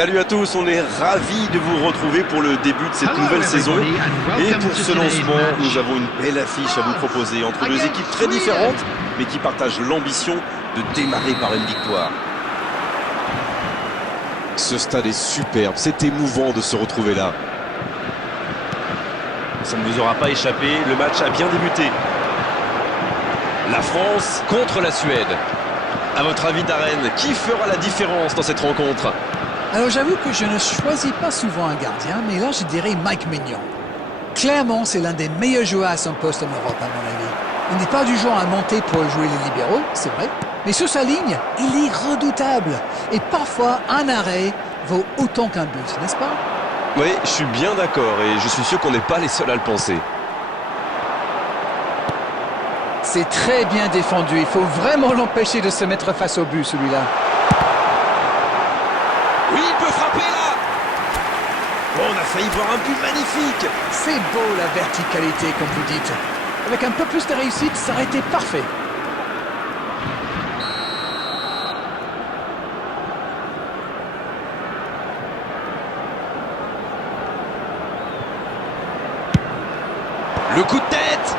Salut à tous, on est ravis de vous retrouver pour le début de cette nouvelle saison. Et pour ce lancement, nous avons une belle affiche à vous proposer entre deux équipes très différentes, mais qui partagent l'ambition de démarrer par une victoire. Ce stade est superbe, c'est émouvant de se retrouver là. Ça ne vous aura pas échappé, le match a bien débuté. La France contre la Suède. À votre avis, Darren, qui fera la différence dans cette rencontre? Alors j'avoue que je ne choisis pas souvent un gardien, mais là je dirais Mike Maignan. Clairement, c'est l'un des meilleurs joueurs à son poste en Europe, à mon avis. Il n'est pas du genre à monter pour jouer les libéraux, c'est vrai, mais sur sa ligne, il est redoutable. Et parfois, un arrêt vaut autant qu'un but, n'est-ce pas? Oui, je suis bien d'accord et je suis sûr qu'on n'est pas les seuls à le penser. C'est très bien défendu, il faut vraiment l'empêcher de se mettre face au but, celui-là. Oui, il peut frapper là. Oh, on a failli voir un but magnifique. C'est beau la verticalité, comme vous dites. Avec un peu plus de réussite, ça aurait été parfait. Le coup de tête.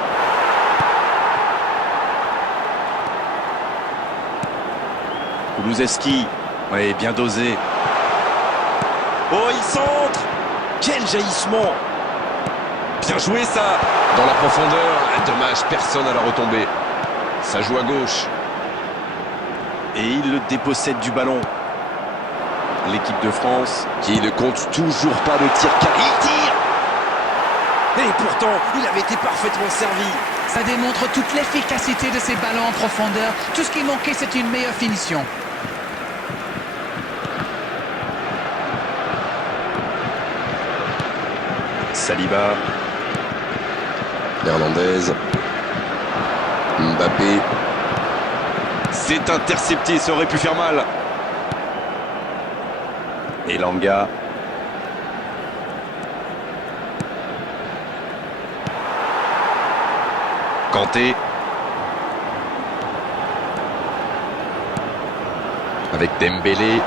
Kulusevski. Oui, bien dosé. Oh, il centre. Quel jaillissement. Bien joué ça. Dans la profondeur, dommage, personne à la retombée. Ça joue à gauche. Et il le dépossède du ballon. L'équipe de France qui ne compte toujours pas de tir. Il tire. Et pourtant, il avait été parfaitement servi. Ça démontre toute l'efficacité de ces ballons en profondeur. Tout ce qui manquait, c'est une meilleure finition. Saliba. Hernandez. Mbappé. C'est intercepté, ça aurait pu faire mal. Elanga. Kanté. Avec Dembélé. Il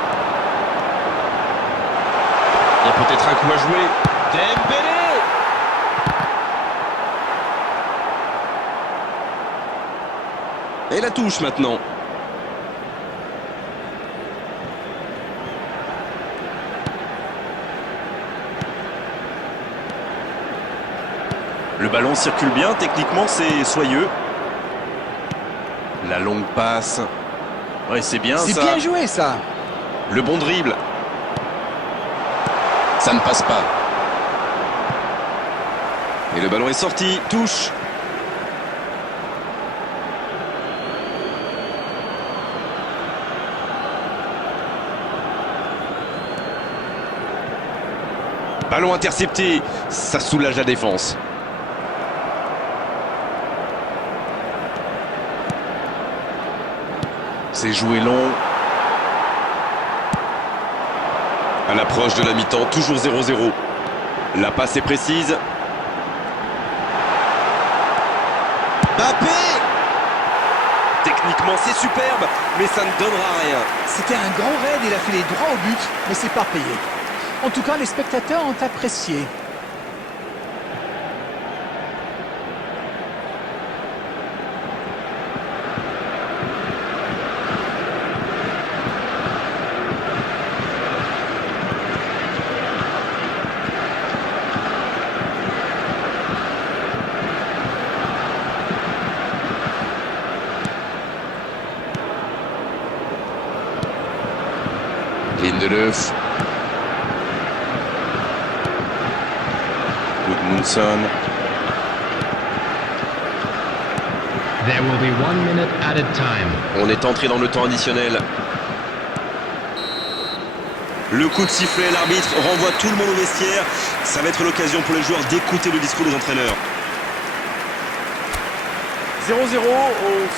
y a peut-être un coup à jouer. Dembélé. Et la touche maintenant. Le ballon circule bien, techniquement c'est soyeux. La longue passe. Ouais, c'est bien ça. C'est bien joué ça. Le bon dribble. Ça ne passe pas. Et le ballon est sorti. Touche. Ballon intercepté. Ça soulage la défense. C'est joué long. À l'approche de la mi-temps, toujours 0-0. La passe est précise. Mbappé! Techniquement, c'est superbe, mais ça ne donnera rien. C'était un grand raid, il a filé droit au but, mais c'est pas payé. En tout cas, les spectateurs ont apprécié. Lindelöf. Gudmundsson. There will be 1 minute added time. On est entré dans le temps additionnel. Le coup de sifflet, l'arbitre renvoie tout le monde au vestiaire. Ça va être l'occasion pour les joueurs d'écouter le discours des entraîneurs. 0-0, on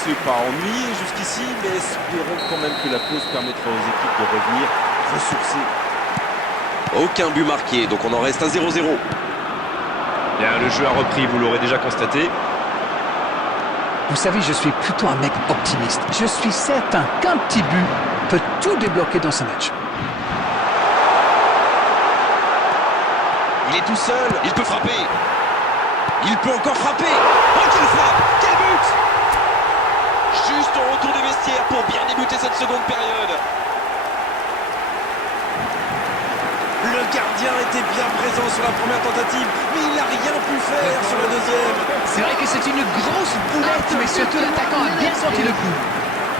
s'est pas ennuyé jusqu'ici, mais espérons quand même que la pause permettra aux équipes de revenir ressourcées. Aucun but marqué, donc on en reste à 0-0. Bien, le jeu a repris, vous l'aurez déjà constaté. Vous savez, je suis plutôt un mec optimiste. Je suis certain qu'un petit but peut tout débloquer dans ce match. Il est tout seul. Il peut frapper. Il peut encore frapper. Oh, quelle frappe! Quel but! Juste au retour des vestiaires pour bien débuter cette seconde période. Le gardien était bien présent sur la première tentative, mais il n'a rien pu faire sur la deuxième. C'est vrai que c'est une grosse boulette, mais surtout l'attaquant a bien sorti le coup.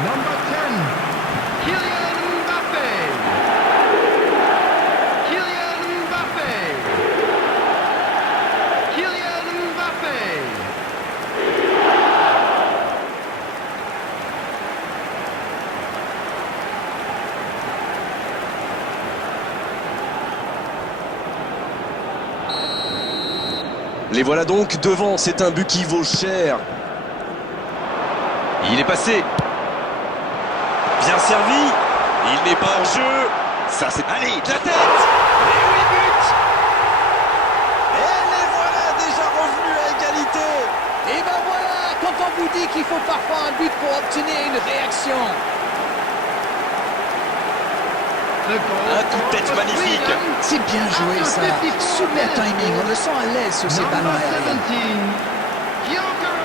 Number 10, Kylian Mbappé. Kylian Mbappé. Kylian Mbappé. Les voilà donc devant, c'est un but qui vaut cher. Il est passé. Bien servi. Il n'est pas hors jeu. Ça c'est... Allez, de la tête. Et oui, but. Et les voilà déjà revenus à égalité. Et ben voilà, quand on vous dit qu'il faut parfois un but pour obtenir une réaction. Un coup de tête magnifique. C'est bien joué ça. Super timing, on le sent à l'aise sur ces ballons Number aériens. 17, Gyökeres.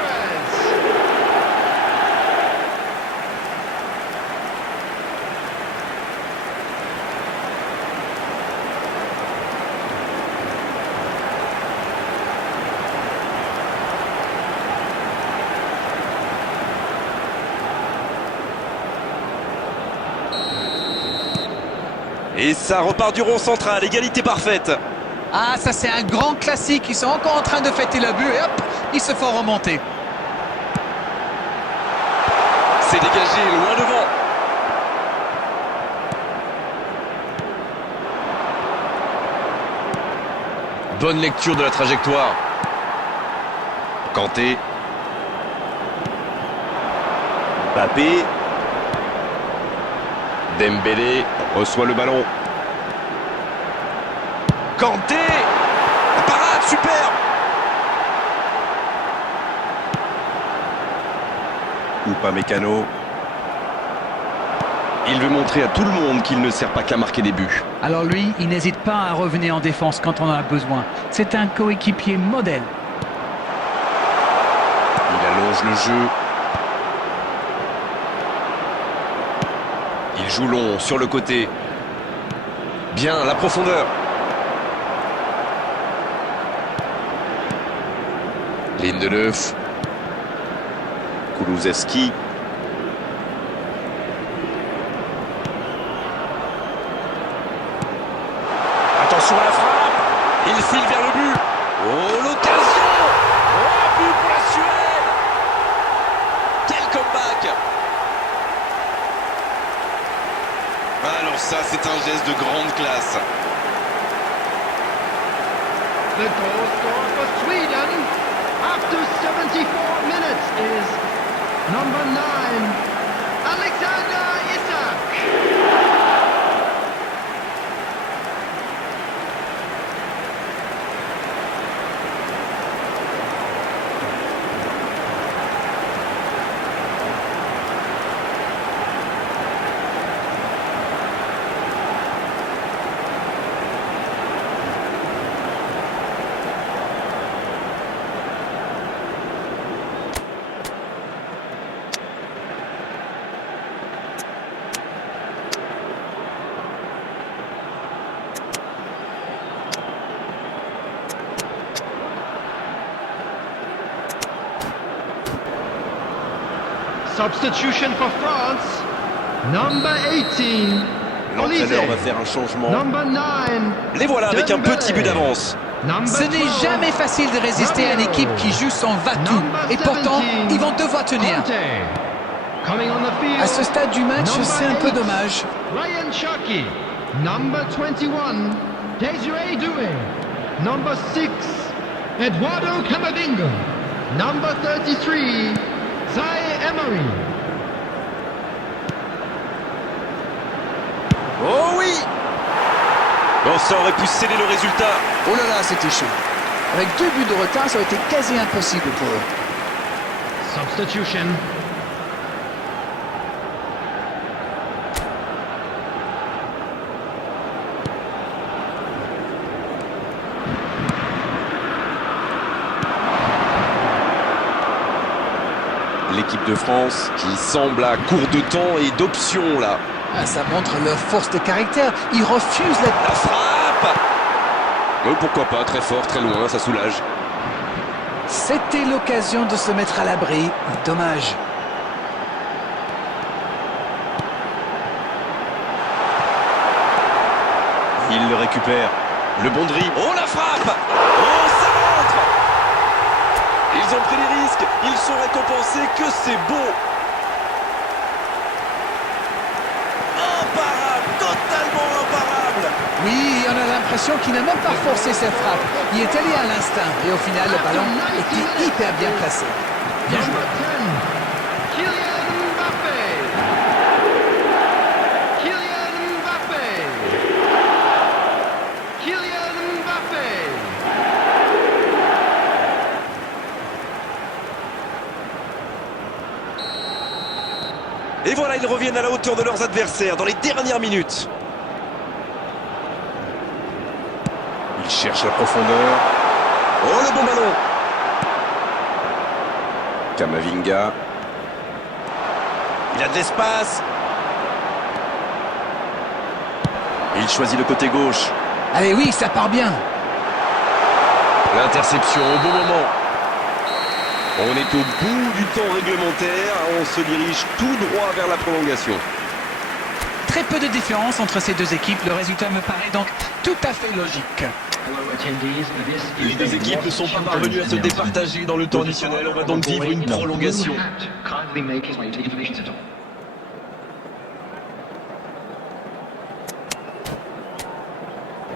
Et ça repart du rond central, égalité parfaite. Ah, ça c'est un grand classique. Ils sont encore en train de fêter le but et hop, ils se font remonter. C'est dégagé, loin devant. Bonne lecture de la trajectoire. Kanté. Mbappé. Dembélé reçoit le ballon. Kanté. La parade, super. Upamecano. Il veut montrer à tout le monde qu'il ne sert pas qu'à marquer des buts. Alors lui, il n'hésite pas à revenir en défense quand on en a besoin. C'est un coéquipier modèle. Il allonge le jeu. Il joue long sur le côté. Bien, la profondeur. Lindelöf. Kulusevski. Attention à la frappe. Il file vers le but. Oh, l'occasion. Oh, but pour la Suède. Quel comeback. Alors ça, c'est un geste de grande classe. The goal scorer for Sweden after 74 minutes is number 9, Alexander Isak. Substitution for France, number 18, L'entraîneur va Olise. faire un changement. Number 9, Les voilà avec un Dembélé. petit but d'avance. Number Ce n'est 12, jamais facile de résister à une équipe qui joue son va-tout. Et pourtant, ils vont devoir tenir. Conte. Coming on the field, À ce stade du match, number c'est un peu 8, dommage. Ryan Chucky. Number 21, Desiree Doué. Number 6, Eduardo Camavinga. Number 33, Zaire Emery. Oh oui. Bon, ça aurait pu sceller le résultat. Oh là là, c'était chaud. Avec 2 buts de retard, ça aurait été quasi impossible pour eux. Substitution. L'équipe de France qui semble à court de temps et d'options là. Ah, ça montre leur force de caractère. Ils refusent la... La frappe. Pourquoi pas, très fort, très loin, ça soulage. C'était l'occasion de se mettre à l'abri. Dommage. Il le récupère. Le bon dribble. Oh la frappe. Oh ça rentre. Ils ont pris des risques. Ils sont récompensés. Que c'est beau. Imparable. Totalement imparable. Oui, on a l'impression qu'il n'a même pas forcé sa frappe. Il est allé à l'instinct. Et au final, le ballon était hyper bien placé. Bien joué. Number 10, Kylian Mbappé. Kylian Mbappé. Kylian Mbappé. Et voilà, ils reviennent à la hauteur de leurs adversaires dans les dernières minutes. Ils cherchent la profondeur. Oh, le bon ballon. Kamavinga. Il a de l'espace. Il choisit le côté gauche. Allez, oui, ça part bien. L'interception au bon moment. On est au bout du temps réglementaire. On se dirige tout droit vers la prolongation. Très peu de différence entre ces deux équipes. Le résultat me paraît donc tout à fait logique. Les deux équipes ne sont pas parvenues à se départager dans le temps additionnel. On va donc vivre une prolongation.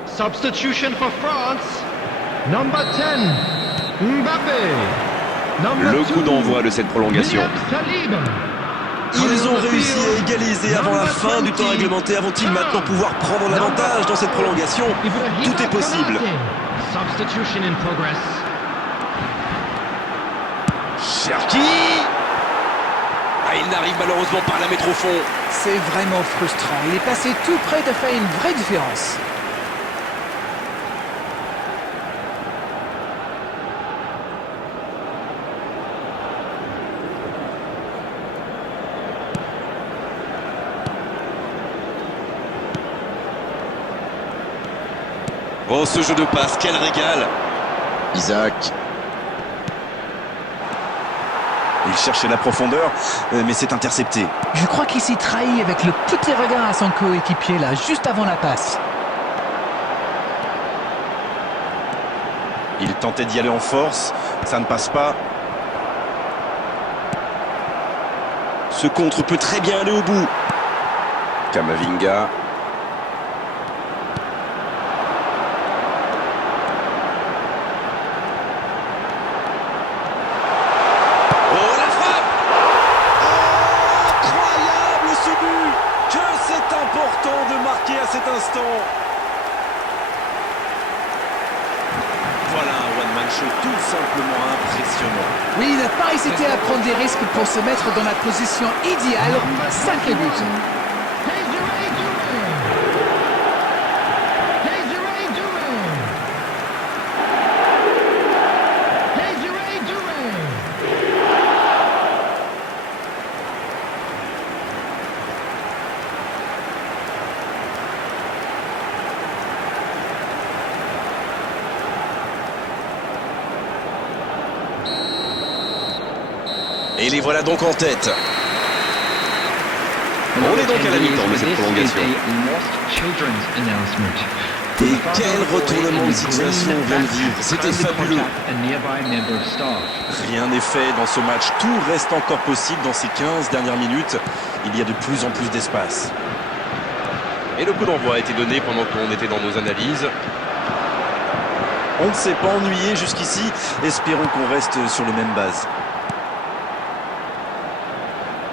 Substitution for France. Number 10, Mbappé. Number Le coup 2, d'envoi de cette prolongation. William Saliba. Ils ont réussi à égaliser avant la fin du temps réglementaire. Vont-ils maintenant pouvoir prendre l'avantage dans cette prolongation? Tout est possible. Substitution in progress. Cherki. Il n'arrive malheureusement pas à la mettre au fond. C'est vraiment frustrant. Il est passé tout près de faire une vraie différence. Oh, ce jeu de passe, quel régal. Isaac. Il cherchait la profondeur, mais c'est intercepté. Je crois qu'il s'est trahi avec le petit regard à son coéquipier là, juste avant la passe. Il tentait d'y aller en force, ça ne passe pas. Ce contre peut très bien aller au bout. Kamavinga. À cet instant. Voilà un one-man show tout simplement impressionnant. Oui, il n'a pas hésité à prendre des risques pour se mettre dans la position idéale. Sacré but. Et les voilà donc en tête. On est donc à la mi-temps de cette prolongation. Et quel retournement de situation on vient de vivre. C'était fabuleux. Rien n'est fait dans ce match. Tout reste encore possible dans ces 15 dernières minutes. Il y a de plus en plus d'espace. Et le coup d'envoi a été donné pendant qu'on était dans nos analyses. On ne s'est pas ennuyé jusqu'ici. Espérons qu'on reste sur les mêmes bases.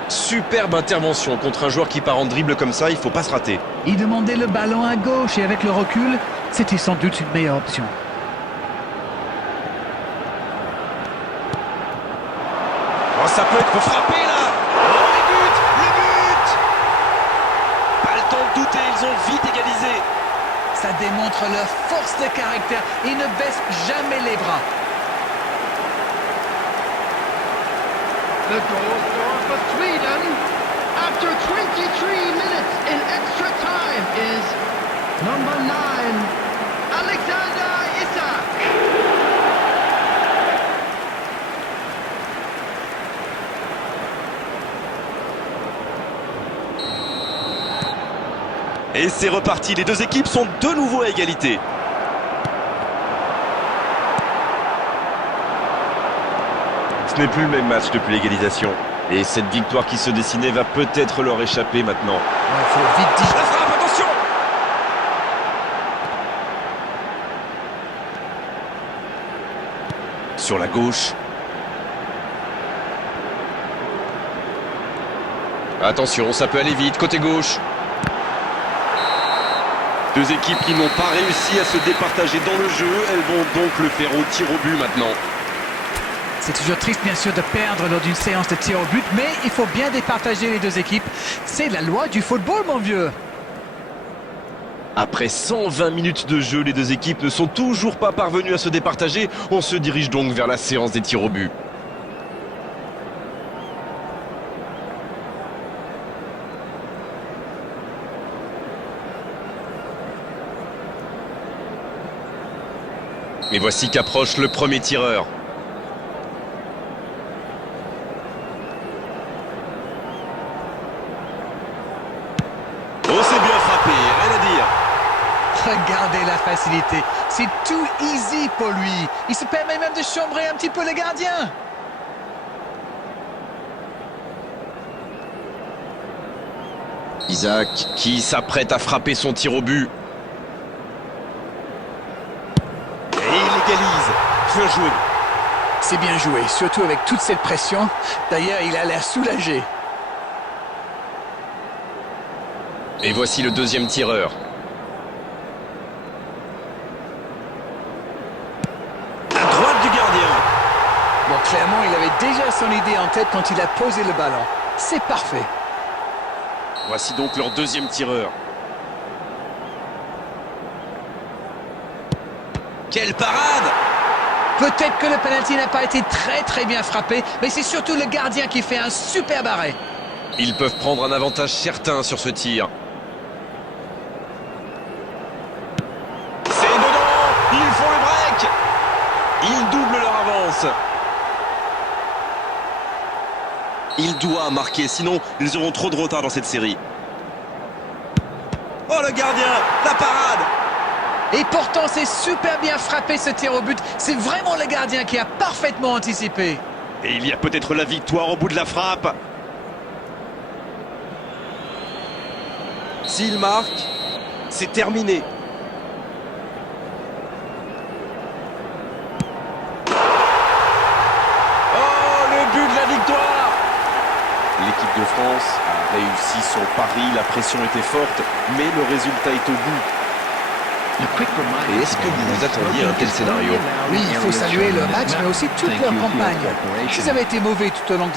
Superbe intervention contre un joueur qui part en dribble comme ça, il ne faut pas se rater. Il demandait le ballon à gauche et avec le recul, c'était sans doute une meilleure option. Oh, ça peut être frappé là. Oh, le but. Pas le temps de douter, ils ont vite égalisé. Ça démontre leur force de caractère. Ils ne baissent jamais les bras. The goal scorer for Sweden after 23 minutes in extra time is number 9, Alexander Isak. Et c'est reparti, les deux équipes sont de nouveau à égalité. Ce n'est plus le même match depuis l'égalisation. Et cette victoire qui se dessinait va peut-être leur échapper maintenant. Il faut vite dire. La frappe, attention! Sur la gauche. Attention, ça peut aller vite, côté gauche. Deux équipes qui n'ont pas réussi à se départager dans le jeu. Elles vont donc le faire au tir au but maintenant. C'est toujours triste, bien sûr, de perdre lors d'une séance de tir au but, mais il faut bien départager les deux équipes. C'est la loi du football, mon vieux. Après 120 minutes de jeu, les deux équipes ne sont toujours pas parvenues à se départager. On se dirige donc vers la séance des tirs au but. Et voici qu'approche le premier tireur. Oh, c'est bien frappé, rien à dire. Regardez la facilité. C'est tout easy pour lui. Il se permet même de chambrer un petit peu le gardien. Isaac qui s'apprête à frapper son tir au but. Et il égalise. Bien joué. C'est bien joué, surtout avec toute cette pression. D'ailleurs, il a l'air soulagé. Et voici le deuxième tireur. À droite du gardien. Bon, clairement, il avait déjà son idée en tête quand il a posé le ballon. C'est parfait. Voici donc leur deuxième tireur. Quelle parade! Peut-être que le penalty n'a pas été très bien frappé, mais c'est surtout le gardien qui fait un superbe arrêt. Ils peuvent prendre un avantage certain sur ce tir. C'est dedans! Ils font le break! Ils doublent leur avance. Il doit marquer, sinon ils auront trop de retard dans cette série. Oh, le gardien! La parade! Et pourtant, c'est super bien frappé ce tir au but. C'est vraiment le gardien qui a parfaitement anticipé. Et il y a peut-être la victoire au bout de la frappe. S'il marque, c'est terminé. Oh, le but de la victoire! L'équipe de France a réussi son pari, la pression était forte, mais le résultat est au bout. Et est-ce que vous vous attendiez à un tel scénario? Oui, il faut saluer le match, mais aussi toute leur campagne. S'ils avaient été mauvais tout au long de